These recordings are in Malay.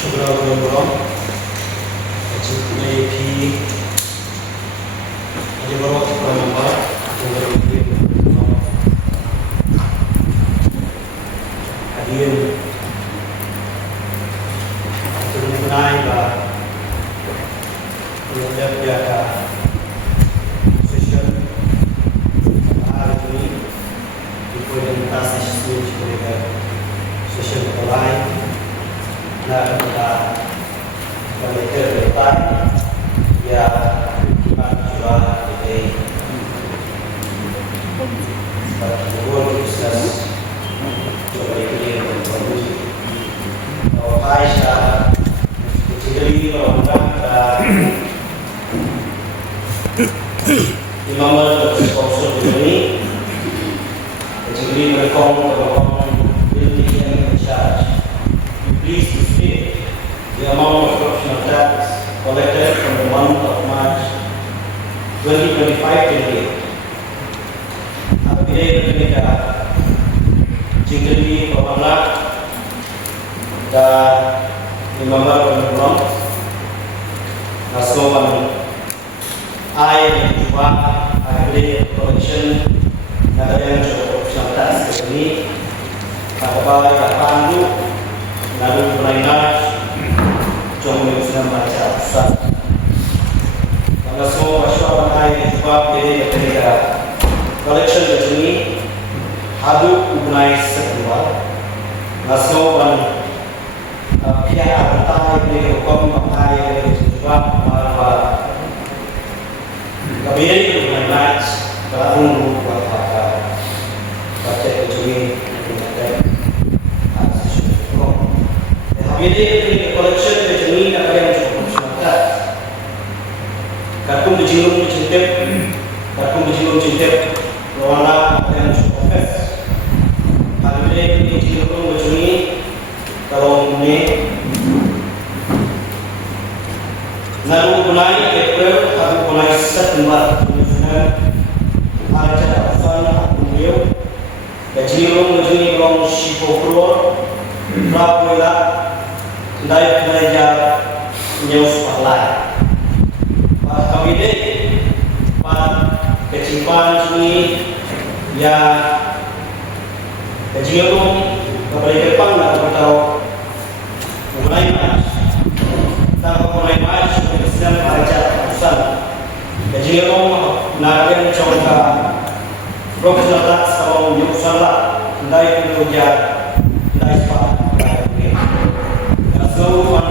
Shukra Aji Barok Pranamba hadir mengenai yang jaga session hari ini implementasi sistem mereka session lain dan kita monitor depan ya kita juga ini bagi bisnis coba dipilih produksi kalau Aisyah jadi orang Imam sponsor ini jadi mereka building and charge please to state the amount of corruptional tax collected from the month of March 2025 till date. Apabila mereka jadi pemenang dan Imam Al-Quran Nasoban air yang juga air collection yang cukup sangat ini apabila pandu lalu perairan cuma yang baca susah karena semua masyarakat air yang juga beda collection ini adu ubnai sebuah Nasoban pihak bertahan dari hukum bertahan dari sebab malah kami ini mengenai baru buat apa baca kecuali dengan hasil hukum. Kami ini collection kecuali apa yang cukup semata. Kartu berjilum bercintip, lawanlah apa yang cukup fresh. Kami ini berjilum kecuali kalau ini lalu mulai April atau mulai September ada apa beliau gaji menjadi orang Shipokro berapa dari belajar news online kami ini kecipan ini ya gaji kembali ke depan nak tahu mulai March sedang baca pesan. Jadi nak coba profesional tak kalau jurusan lah, ndai kerja, ndai sekolah. Kemudian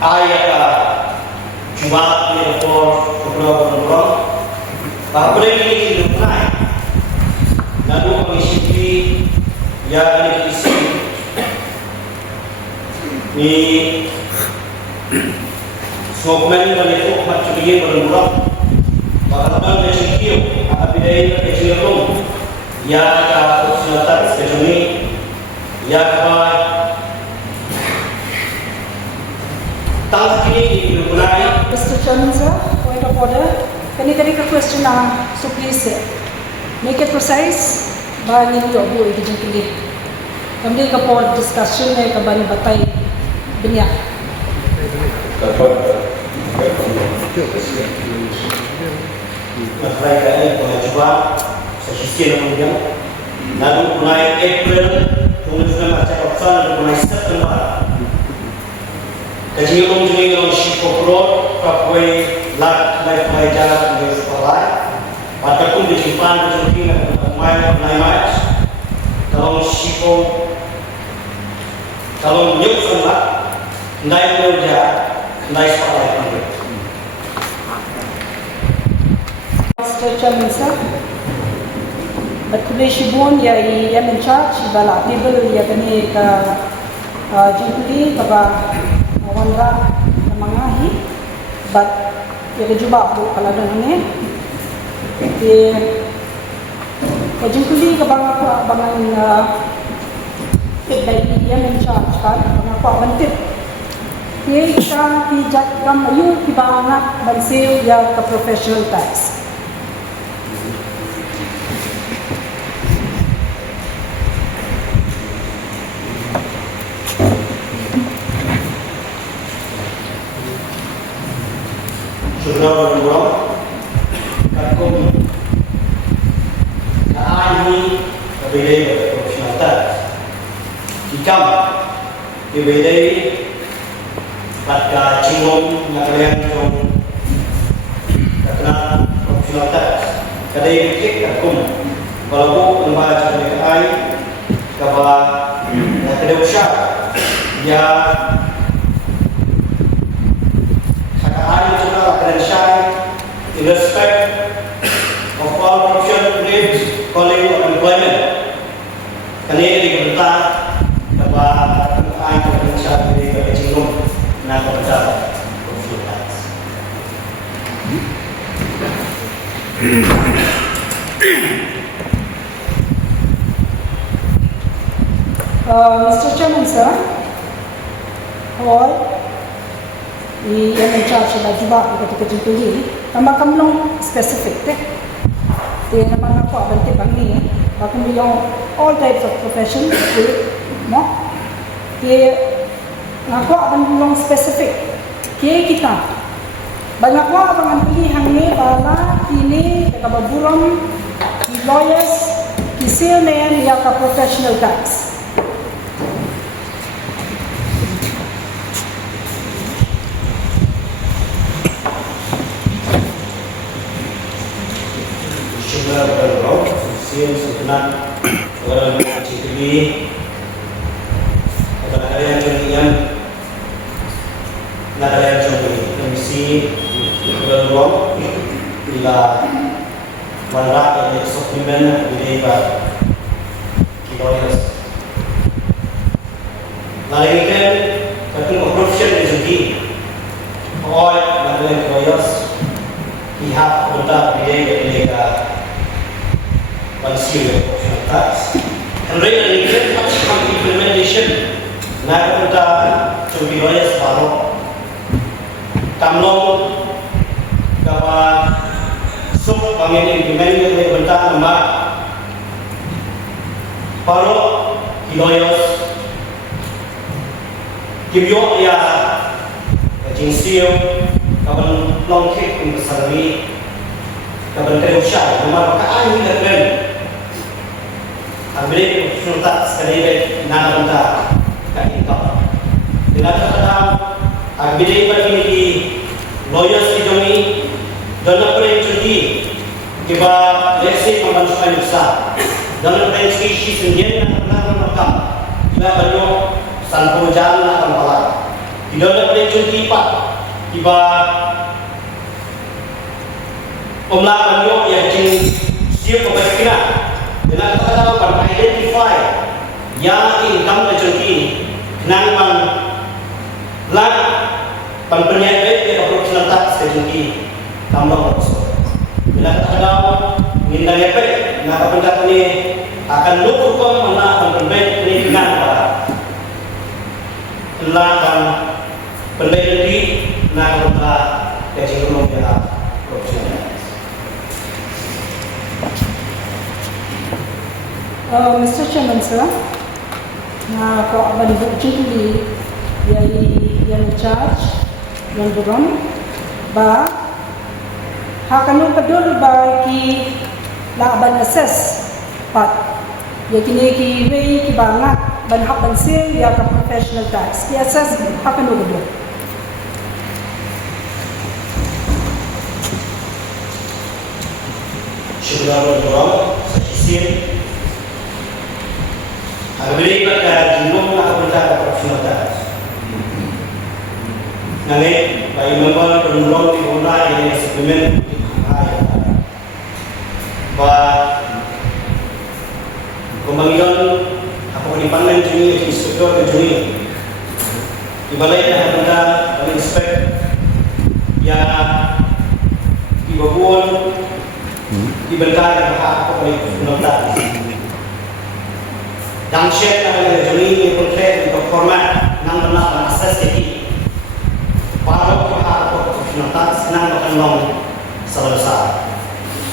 ayat Jumat ni beberapa apa ini dilakukan? Lalu mengisi yang diisi ni sokongan itu macam dia bermurah bahkan dia cikgu apabila dia cikgu ya kalau selatan seperti ya apa tahun ini dimulai. Mr. Chairman, sir, point of order. Can you take a question now? So please make it precise. Bahan ini tak boleh dijangkiti. Kami kapal discussion ni kabani batay banyak. Mereka ini mencoba sesi kemudian lalu mulai April kemudian baca pesan lalu mulai September jadi orang Shipokro kapai lat mulai jalan di sekolah ataupun di Jepang kemudian mulai March kalau Shipo kalau nyuk sama naik kerja naik sekolah Mr. Chairman, sir, but today Shibun ya yang in charge bala table ya kani ka jingkuli kaba wanra na mangahi but ya juba bu kala dangane ka jingkuli kaba bangan tibay yang in charge ka mga bantip ye ka tijak kam ayu kibangat bansil ya ka professional tax. Saudara berdoa, kakum kaani berbeda profesionalitas. Jika berbeda pada cingom yang kalian terkena profesionalitas, kadai cek kakum walaupun membaca dari ai kabar kadai usah ya hari juga akan shine in respect of all professional grades, calling of employment. Kali ini kita dapat ay akan shine di kecilum na kerja profesional. Mr. Chairman, sir, all yang mencari juga ketika jumpa ini, nama kamu spesifik deh. Dia nama aku abang tebang ni, aku bilang all types of profession, mo. Dia aku abang bilang spesifik. Kita banyak orang abang pilihan ni, bala kini dekat buram, di lawyers, di salesman, ya ka professional guys. Berdoa, sebenarnya orang yang ciri adalah yang contohnya, ada yang contohnya komisi berdoa bila warga yang suplemen diberikan kilometer. Lalu kan ketika profesion menjadi all yang kilometer pihak untuk diberikan consumer professionalitas. And really, it comes from implementation. Nah, kita coba separuh. Kamlong kapan sub pengen implement dari bentak nama. Paruh kiloyos kibyo ya kecinsio kapan longkek besarmi kapan kerusah nama kaan ini kan. Ambil profesionalitas sekali nak bentak kan itu. Dengan kata ambil ini lawyers di domi dalam perintah tiba lesi pembantuan besar dalam perintah isi sendiri nak merekam bila banyak sanpur jalan nak kembali di dalam perintah tiba pemlah banyak yang siap berpikir dengan kata identify yang income terjadi kenangan lan penpenyebab yang profesionalitas terjadi tambah bila kata minta efek nak pendapat ini akan lukukan mana penpenyebab ini dengan apa lan penpenyebab ini nak kata kecenderungan yang profesional. Mr. Chairman, sir, na ako abang actually yang charge yang buron ba hakanu kadul ba ki laban assess pat ya kini ki way ki bangat ban hapan sil ya ka professional tax ki assess hakanu kadul Syukur berdoa sesir Agak pada jumlah anggota profesionalitas. Nanti bagi member penolong di mana yang suplemen bahwa pemanggilan apa dipanggil juni instruktur ke juni di balai dah anggota paling inspek yang dibawa dibentar dan hak oleh penolong dan share dengan juni portrait untuk format nang benar akses ini para pihak profesionalitas nang berkembang sebesar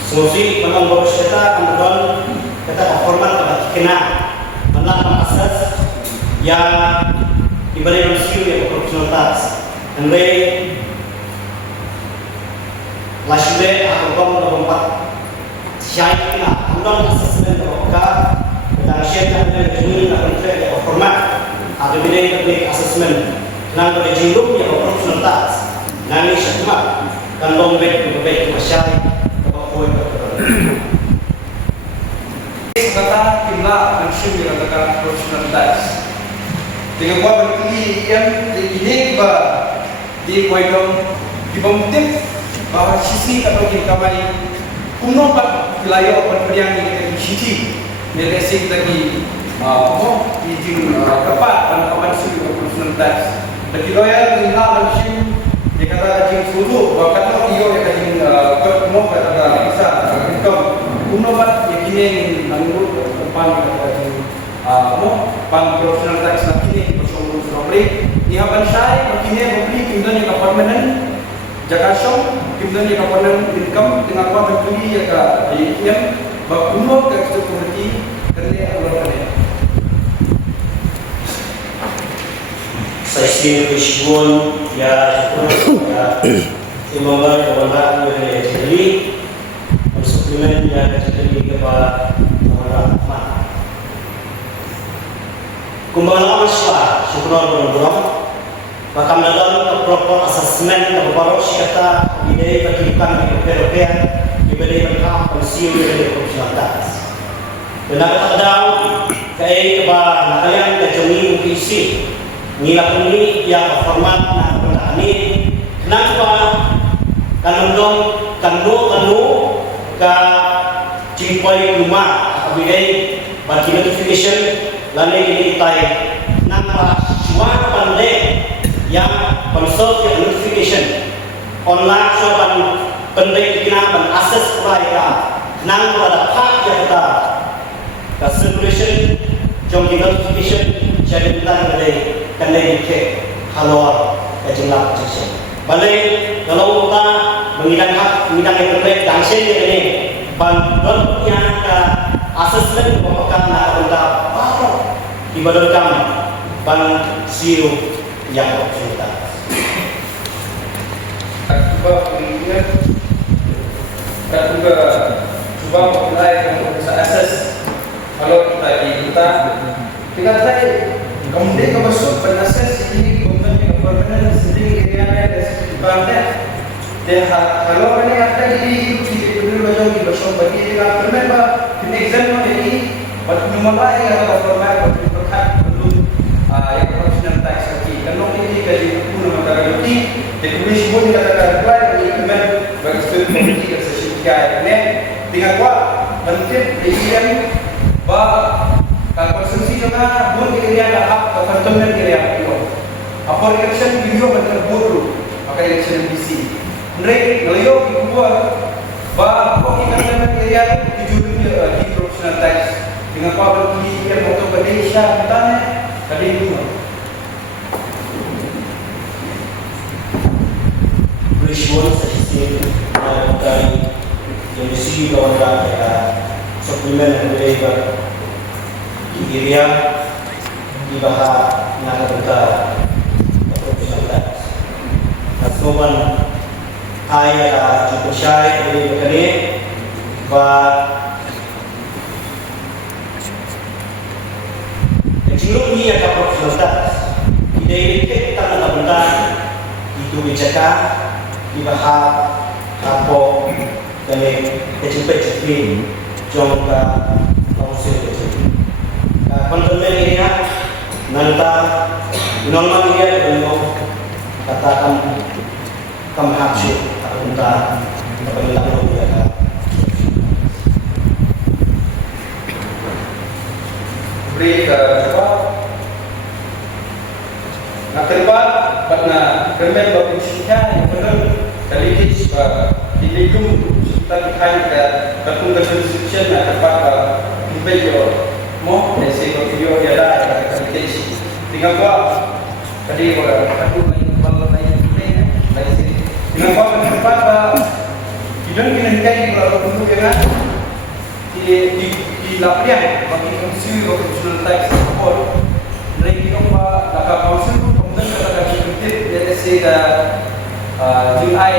solusi memang bercerita kemudian kita format kena benar akses yang diberi manusia yang profesionalitas dan Lashule aku kom nomor 4 syai na undang assessment ka dan syai na juni na kontrek ya format ada bidang teknik assessment nan pada jilum ya professional task nani syakma kan lombek lebih masyai apa koi kata kimla mention yang kata professional task dengan buat bertinggi yang ini ba di koidom di bumtip bahwa sisi atau kita mai kuno pak wilayah perperian di sisi dari sisi tadi di jing tepat dan kapan sih professional task jadi loyal dengan mention dia kata jing sudu bahkan dia yang jing kuno kata bisa kuno pak yang ini menurut depan kata jing pang professional tax na kini bersama Robri ni haban syai begini Robri kimdan yang permanent jakasong kimdan yang permanent income dengan apa beli ya ka IM bakuno ka security kerja Allah ni saya sih kesibuan ya semoga kebenaran yang jadi suplemen yang jadi kepada orang kumbalan aswa syukur berdoa maka dalam proper assessment baru syata ide berikan di Eropa diberi berkah polisi dari profesionalitas dan terkadang kai keba nakalian kecuni ukisi nila puni yang format nak berani kenapa kan mendong kanu ka cimpai rumah bidai bagi notification lalu ini tay nampak suara pandai yang konsol yang notification online sopan pendek kinapan akses mereka nang pada hak yang kita ke circulation jom di notification jadi kita kendai ke halor ke jumlah section balik kalau kita mengidang hak mengidang yang terbaik dan sendiri ini bandot yang ke assessment merupakan nak dibadalkan ban siru yang bercerita. Kita cuba mulai untuk bisa akses kalau kita tadi kemudian masuk penakses ini kemudian permanent sendiri area dari banyak dan kalau ini ada di dulu macam di besok bagi dengan permanent ini exam ini pada number yang ada format belum yang professional tax lagi. Kalau ini kaji pun maka ini definisi pun katakan apply dari implement bagi student community dan sertifikat ini dengan kuat bentuk ATM kalau konsumsi juga pun kira ada hak kantonmen kira itu. Apa election video betul bodoh maka election BC. Mereka ngelihat dibuat apa kantonmen kira tujuannya di professional tax dengan apa bagi yang untuk Malaysia tanya tadi itu Rishwon statistik dari yang disini kawan kita suplemen yang berbeda di area di bahas yang kita profesional kasuman ayah cukup syai dari begini Ciluk ni akan profesionalitas. Ide kita tak bentar itu bicara dibahas apa dari kecil-kecil jangka kaunsel kecil. Konten ini nanti normal dia belum katakan kamhapsi entah apabila dia beri apa nak terbat karena kerja berfungsinya yang benar kali ini dilindung kita dikai ke ketung description nak terbat video mau nasi video dia ada kali ini tinggal buat tadi orang ketung main bal main play nasi tinggal buat terbat hidung kita dikai kalau dulu kan di lapian bagi konsul profesional tax support mereka apa nak konsul kemudian kata kata kita dari segi jumlah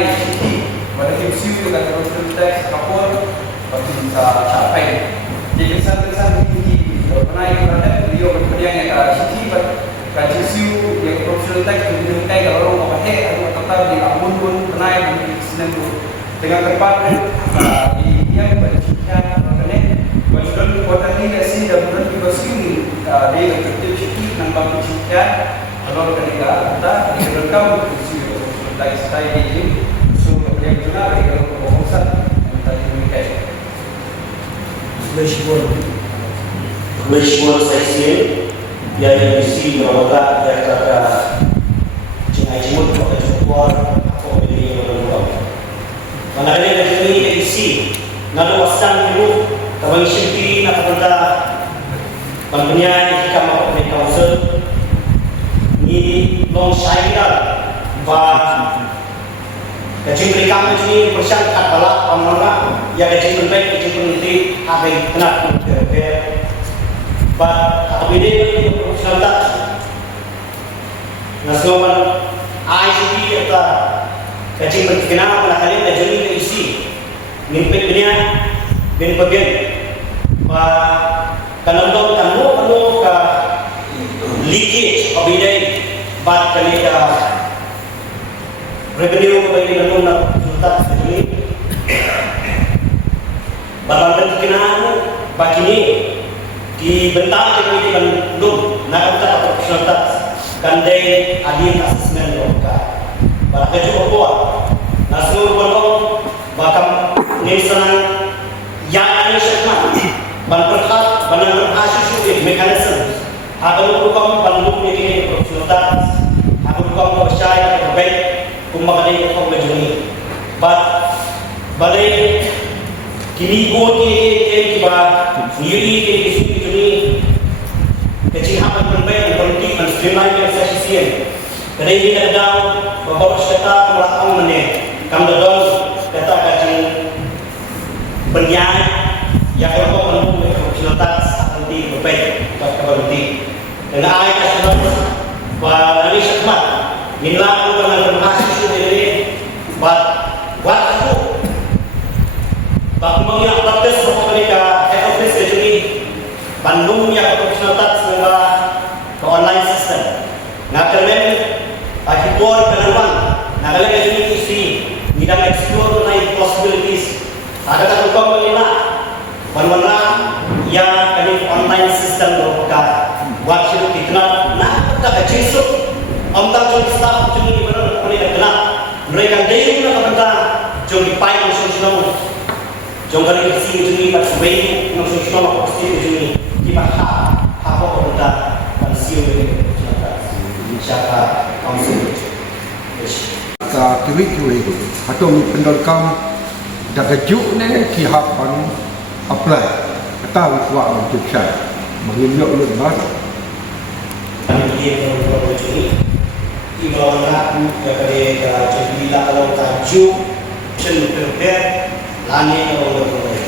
pada kimsiu dengan corruption tax kapur bagi sa capai. Jadi kesan-kesan ini pernah ikut beliau berpediang yang sisi kimsiu yang corruption tax itu kai kalau orang apa atau tetap di ampun pun pernah di sini dengan tepat di yang bercita makanya wajiban kota ini sih dan bukan juga sini dia berarti sih nambah cita kalau ketika kita direkam kimsiu dari stay ini semua yang benar kalau pembangunan tadi mereka Meshwar Saisi yang isi berobat dari kata Cina Jimut kota Jepur atau dari orang mana ada yang isi nado wasan dulu kabang shimpi na kata pangkanya jika mau ke council ni long shaida ba kacing mereka macam persian kat balak pamana ya kacing baik kacing peniti abai kena ke ba atau ini sangat nasloman ICT atau kacing berkenaan pada kali ini jadi isi mimpi dunia bin bagian ba kanandong tamu ke leakage obidai bat kali ka revenue bagi kanandong na resultat ini barang berkenaan bakini di bentang ini kanandong na kata resultat kandai adil assessment loka barang keju apa nasul bolong bakam nisan yang ani syakmat ban perkhat banan berhasil mekanisme atau hukum bandung ini resultat atau hukum percaya terbaik kumbang hukum majuni bat balai kini ke kiba sendiri ke isu ini kecihapan terbaik berhenti menstreamline organisasi kerana ini ada beberapa kata melakukan mana kami dong kata kacang penjaya yang kalau penuh resultat nanti berbaik atau berhenti dan ayat asal bahwa ini syakmat inilah dengan berhasil ini buat aku bak mengira praktis mereka head office jadi Bandung yang resultat sebagai online system ngakamen akibat penemuan ngakamen jadi isi bidang explore naik possibilities ada kan hukum menilai mana yang kami online system berkat buat hidup kita nak tak kecil antar jadi staff jadi benar boleh kena mereka dari mana kita jadi pai sosial jadi isi jadi pas sebaik sosial pasti jadi kita apa kita pansiu ini siapa kamu ka kiwi atau pendekam dah kejuk ni kihapan apply kata kuat untuk saya menginjak lebih banyak dia kalau jadi ibarat aku kepada jadi kalau tajuk cenderung lani kalau boleh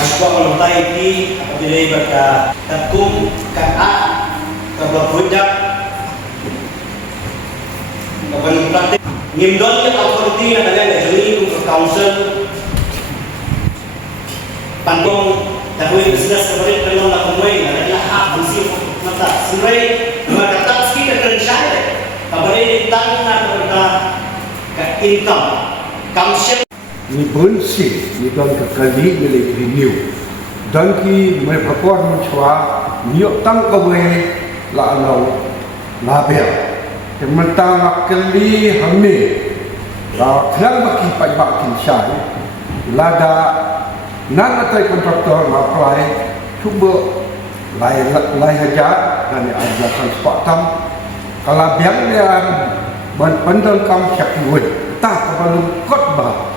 aswa mentai di apabila berka takum kana keberbudak kepada praktik ngimdol ke authority na kanya jadi untuk council pandong dahulu business seperti penon na kumui na kanya hak bersih mata serai mata ski ke kerjaan apabila ditang na kepada ke income council ni bersih ni dan kekali milik renew dan ki mereka mencua niok tang kawe la anau label kementang kali hamil la kelang baki pajak kinsyai lada nan atai kontraktor apply cuba lai hajat dan ada transportam kalau biang dia bandel kam syak wud tak perlu khotbah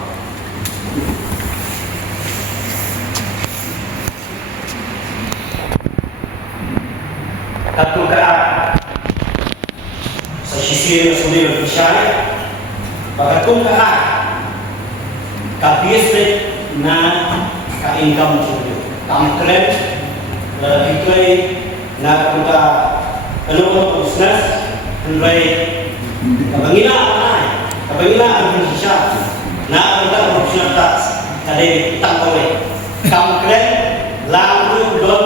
Satu kerana sisi sumber berbicara, bagaimana kerana kabis na ka income juga, kamkren, itu na kita kalau business, mulai bagaimana apa? Apa Apabila Indonesia nak ada opportunitas dari tangkawe, kamu keren, lalu don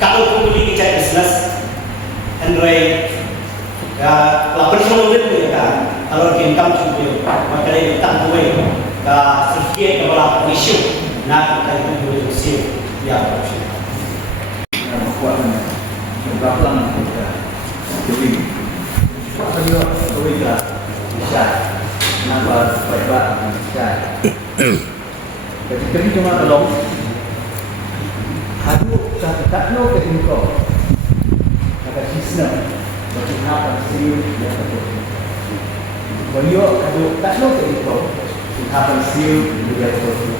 kalau kembali ke bisnes, android, lapan semua itu kan, kalau income juga, maka dari tangkawe, sedikit kepala isu, nak kita itu isu ya. Berapa lama kita jadi apa juga kita bisa nampak baik bisa jadi kami cuma tolong hadu tak no ke info kata sistem bagi apa sih ya betul beliau hadu tak no ke info apa sih dia betul.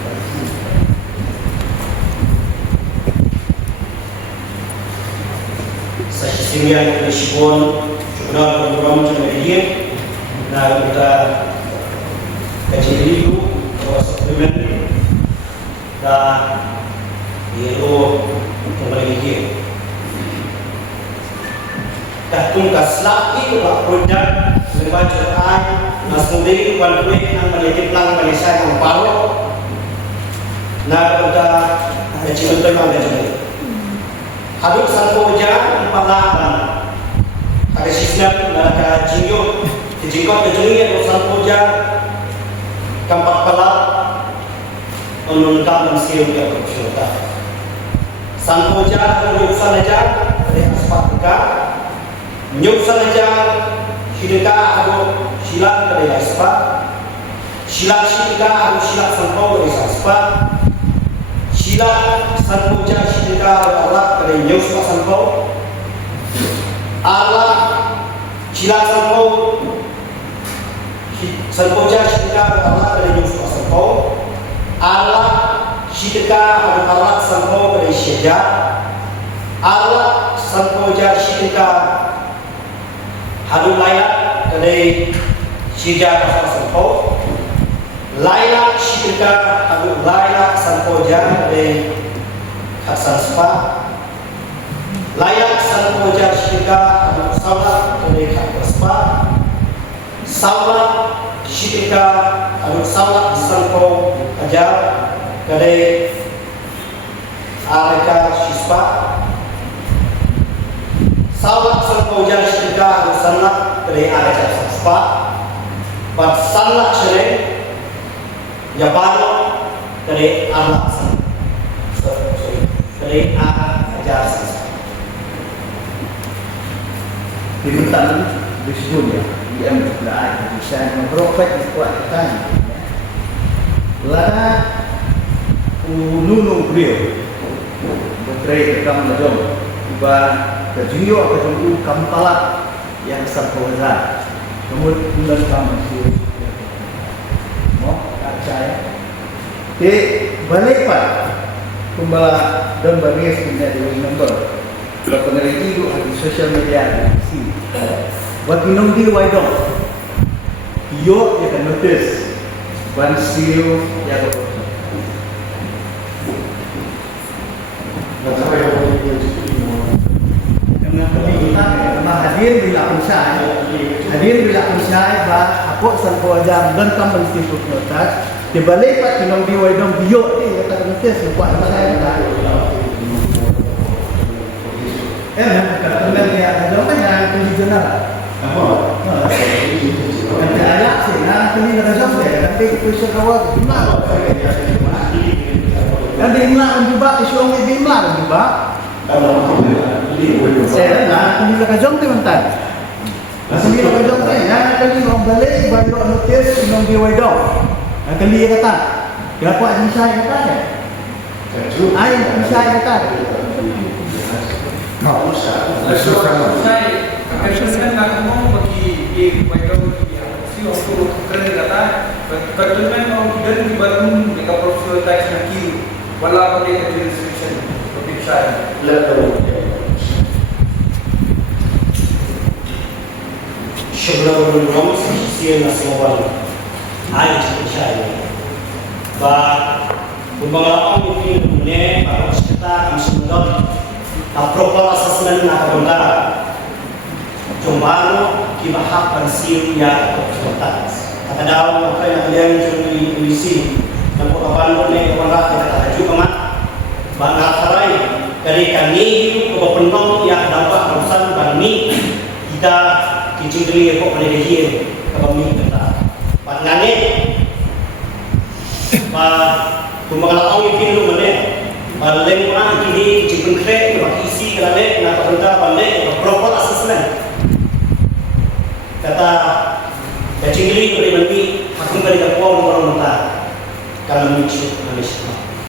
Sehingga Lisbon juga program media, nah kita kaji dulu bahwa suplemen dan itu kembali dia. Katung kaslaki pak produk membacakan nasmudi kualue yang menjadi pelang Malaysia yang baru. Nah kita kaji untuk yang ada. Habis satu jam pelaban ada sistem mereka jinjok kejungi satu jam kampak pelak menunggang siu yang bersyukur satu jam menyusun aja dari aspat tiga menyusun aja hidupnya ada silat dari aspat silat harus silat sampau dari aspat silat satu jam Allah dari Yesus Pasanko Allah silat sampau Sankoja Shidika Allah dari Yesus Pasanko Allah Shidika Allah sampau dari Syedja Allah Sankoja Shidika Hadu Layak dari Syedja Pasanko Layak Shidika Hadu Layak Sankoja dari Hasan Spa layak sankoja syirika atau salat dari Hasan Spa salat syirika atau salat sanko ajar dari Alika Shispa salat sankoja syirika atau salat dari Alika Shispa buat salat syirika Jabal dari Allah dari ajar sisa. Diminta disebutnya dia berdoa bisa memperofek kekuatan. Lana nunu beliau bertrai kam najom tiba terjunyo atau kam talak yang sempurna. Kemudian kam masih mau percaya. Balik pak. Kumbala dan baris menjadi number. Kalau peneliti itu di sosial media si. Buat minum di waidong. Yo ya kan notice. Ban siu ya kan. Karena hadir bila unsai. Hadir bila unsai bah aku sangko ajar dan kam mesti notas. Di balik pak minum di waidong biok ni kata notis buat apa saya tak. Kalau dia ada apa yang kondisional. Apa? Ada ayat sih, nah kini nak jawab deh. Tapi kuisah kawat gimana? Dan dimana juga isu ini dimana juga. Saya nak kini nak jawab tu mentan. Kini nak jawab tu, nah kini orang balik baru notis minum di waidong. Kali dia kata, kenapa ada saya kata ya? Ayah saya kata. No, Saya akan ngomong bagi mereka si waktu keren kata, betulnya kalau tidak dibangun dengan profesional teks nanti, walau pada jurisdiction seperti saya. Sebelum menurut sisi nasional. Ayah saya, bah, pembangunan mungkin punya para peserta kami semua, approval assessment nak benda, cuma kita hak pensiun ya peserta, Kadang pakai nak lihat curi polisi dan kapan pun ni kapan kita tak juga mat. Banyak sarai dari kami itu kepenong yang dapat urusan kami kita kicing kali kok pada dia kami kita. Pandangan